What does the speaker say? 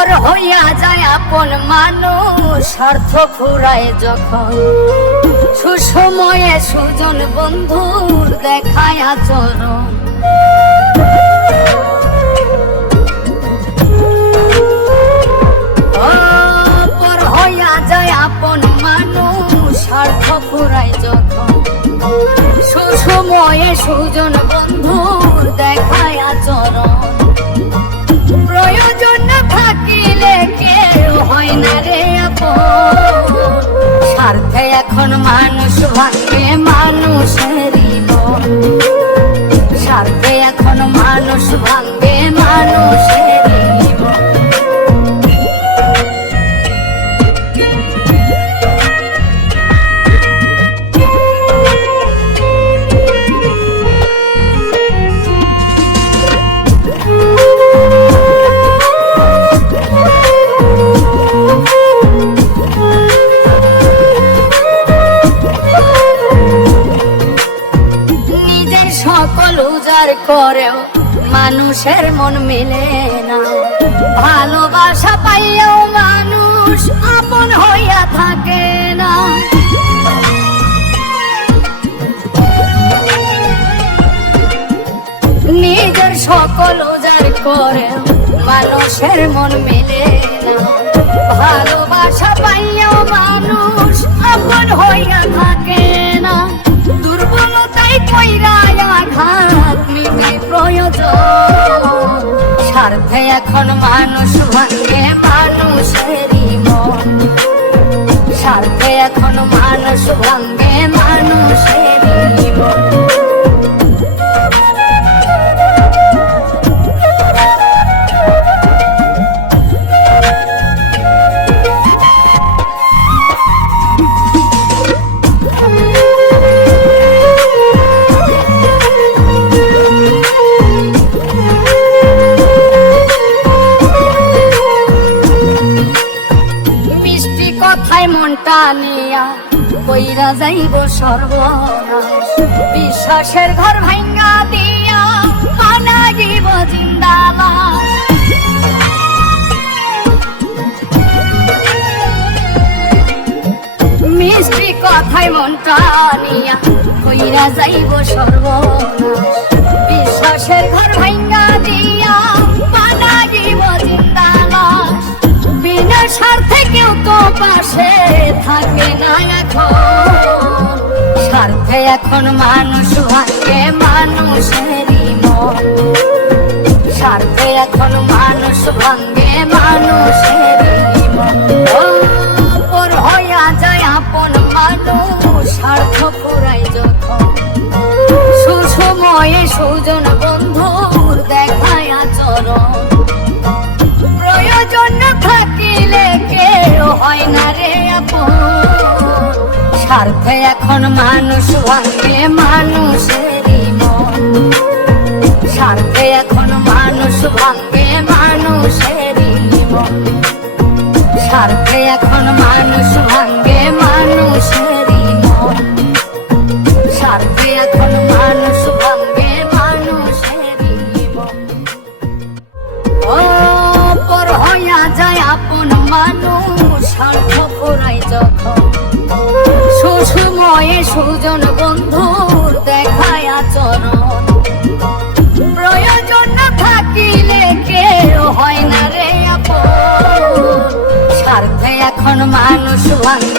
পর হইয়া যায় আপন মানুষ স্বার্থ ফুরায় যখন সুসময়ে সুজন বন্ধুর দেখায় আচরণ। পর হইয়া যায় আপন মানুষ স্বার্থ ফুরায় যখন সুসময়ে সুজন বন্ধুর দেখায় আচরণ। প্রয়োজন থাকিলে কেউ হয় না রে আপন, স্বার্থে এখন মানুষ ভাঙে মানুষেরই মন, স্বার্থে এখন মানুষ ভাঙে মানুষেরই মন। সকল উজাড় করেও মানুষের মন মিলে না, ভালোবাসা পাইয়াও মানুষ আপন হইয়া থাকে না। নিজের সকল উজাড় করেও মানুষের মন মিলে না, ভালোবাসা পাইয়াও মানুষ আপন হইয়া থাকে না। দুর্বলতাই কইরা আঘাত মিটে প্রয়োজন, স্বার্থে এখন মানুষ ভাঙে মানুষেরই মন, স্বার্থে এখন মানুষ ভাঙে মানুষেরই মন। কথায় মনটা নিয়া কইরা যাইব সর্বনাশ, বিশ্বাসের ঘর ভাঙ্গা দিয়া বানাইব জিন্দা লাশ। মিষ্টি কথায় মনটা নিয়া কইরা যাইব সর্বনাশ, বিশ্বাসের ঘর ভাঙ্গা দিয়া বানাইব জিন্দা লাশ। বিনা স্বার্থে কেউ তো পাশে থাকে না এখন, স্বার্থে এখন মানুষ ভাঙে মানুষেরই মন, স্বার্থে এখন মানুষ ভাঙে মানুষেরই মন। পর হইয়া যায় আপন মানুষ স্বার্থ ফুরায় যখন সুসময়ে সুজন বন্ধুর দেখায় আচরণ। প্রয়োজন থাকিলে কেউ হয় না রে আপন, স্বার্থে এখন মানুষ ভাঙে মানুষেরই মন, স্বার্থে এখন মানুষ ভাঙে মানুষেরই মন, স্বার্থে এখন মানুষ ভাঙে মানুষেরই মন, স্বার্থে এখন মানুষ ভাঙে মানুষেরই মন। পর হইয়া যায় আপন মানুষ স্বার্থ ফুরায় যখন সুসময়ে সুজন বন্ধুর দেখায় আচরণ। প্রয়োজন থাকিলে কেউ হয় না রে আপন, স্বার্থে এখন মানুষ ভাঙে